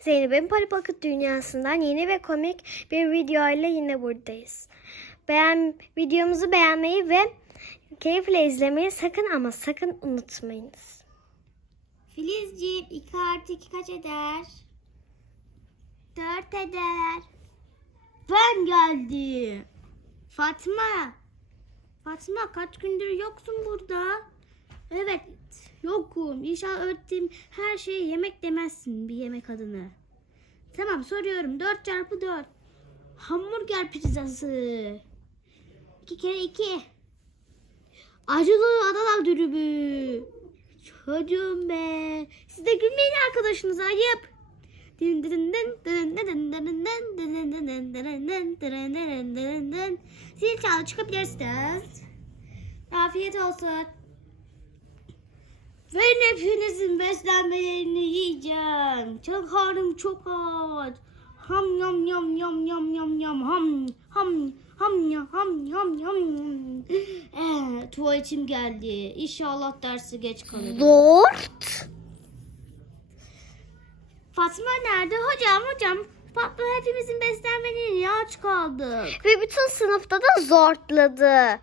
Zeynep'in Parapakıt Dünyası'ndan yeni ve komik bir video ile yine buradayız. Beğen, videomuzu beğenmeyi ve keyifle izlemeyi sakın ama sakın unutmayınız. Filizciğim 2 artı 2 kaç eder? 4 eder. Ben geldim. Fatma. Fatma kaç gündür yoksun burada? Evet Yokum. İnşallah öğrettiğim her şeye yemek demezsin bir yemek adını. Tamam soruyorum. 4 çarpı 4. Hamburger pizzası. 2 kere 2. Acılı Adana dürümü. Çocuğum be. Siz de gülmeyin arkadaşınız ayıp. Zil çaldı çıkabilirsiniz. Afiyet olsun. Ben hepinizin beslenmelerini yiyeceğim. Çok karnım çok aç. Ham yam yam yam yam yam yam ham ham ham ya ham yam yam. Eh, tuvaletim geldi. İnşallah dersi geç kalırım. Dört. Fatma nerede? Hocam hocam. Fatma hepimizin beslenmelerini aç kaldık. Ve bütün sınıfta da zortladı.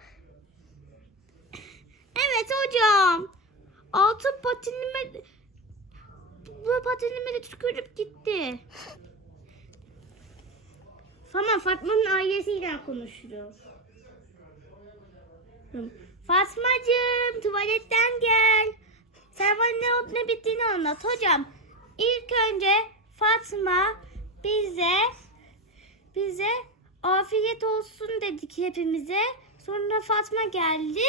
Evet hocam. Altın patinime bu patinime de tükürüp gitti. Tamam Fatma'nın ailesiyle konuşuyor. Fatmacığım tuvaletten gel. Sen bana ne olup ne bittiğini anlat hocam. İlk önce Fatma bize bize afiyet olsun dedik hepimize. Sonra Fatma geldi.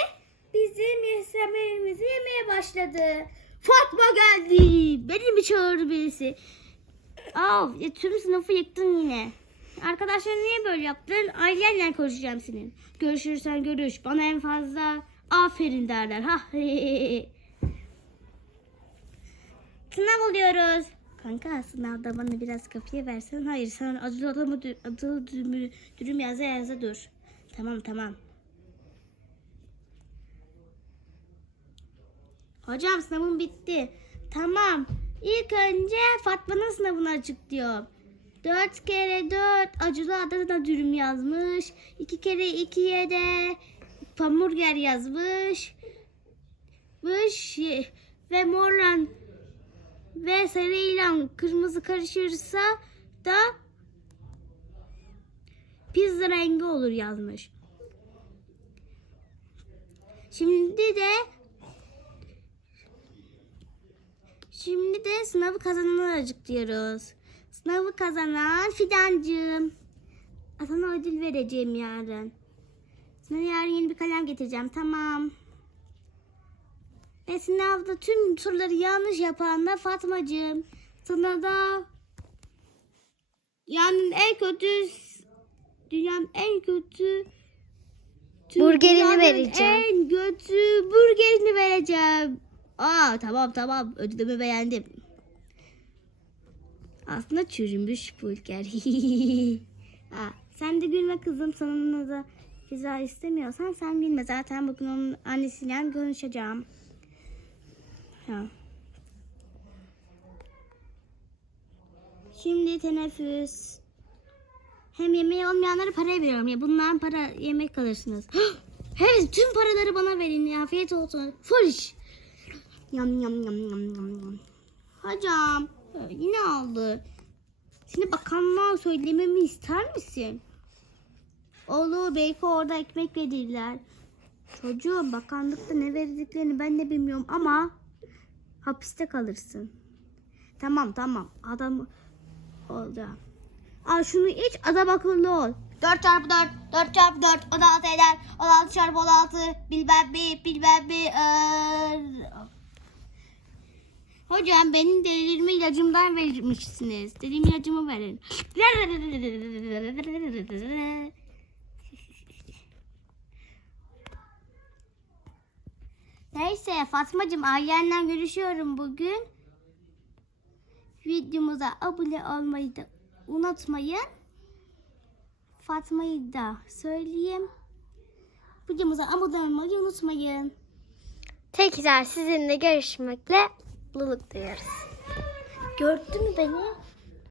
Bizim beslenmelerimizi yemeye başladı. Fatma geldi. Beni mi çağırdı birisi? Av, ya tüm sınıfı yıktın yine. Arkadaşlar niye böyle yaptın? Ailenle konuşacağım senin. Görüşürsen görüş. Bana en fazla aferin derler. Ha. Sınav oluyoruz. Kanka sınavda bana biraz kafiye versen. Hayır sen acılı adamı dürüm yaza yaza dur. Tamam tamam. Hocam sınavım bitti. Tamam. İlk önce Fatma'nın sınavını açıklıyorum. Dört kere dört acılı Adana dürüm yazmış. İki kere ikiye de hamburger yazmış. Mış ve morla ve sarıyla kırmızı karışırsa da pizza rengi olur yazmış. Şimdi de Şimdi de sınavı kazananı açıklıyoruz. Sınavı kazanan Fidancığım. Sana ödül vereceğim yarın. Sana yarın yeni bir kalem getireceğim. Tamam. Ve sınavda tüm soruları yanlış yapan da Fatmacığım. Sana da yani en kötü dünyanın en kötü Burgerini vereceğim. En kötü burgerini vereceğim. Aa tamam tamam ödülümü beğendim. Aslında çürümüş burger. Aa, sen de gülme kızım. Sana da ceza istemiyorsan sen gülme. Zaten bugün onun annesiyle konuşacağım. Ha. Şimdi teneffüs. Hem yemeği olmayanlara para veriyorum ya. Bundan para yemek alırsınız. Hem tüm paraları bana verin. Afiyet olsun. Fuş. Yam yam yam yam yam yam. Hocam yine aldı. Seni bakanlığa söylememi ister misin? Oğlu belki orada ekmek verirler. Çocuğum bakanlıkta ne verdiklerini ben de bilmiyorum ama hapiste kalırsın. Tamam tamam adam oldu. Al şunu iç adam akıllı ol. 4 çarpı 4, 4 çarpı 4, 16 eder. 16 çarpı 16, bilmem bir, bilmem bir. Ee... Hocam benim delirme ilacımdan vermişsiniz. Dediğim ilacımı verin. Neyse Fatmacığım ailenle görüşüyorum bugün. Videomuza abone olmayı da unutmayın. Fatma'yı da söyleyeyim. Videomuza abone olmayı unutmayın. Tekrar sizinle görüşmekle mutluluk duyuyoruz. Gördün mü beni?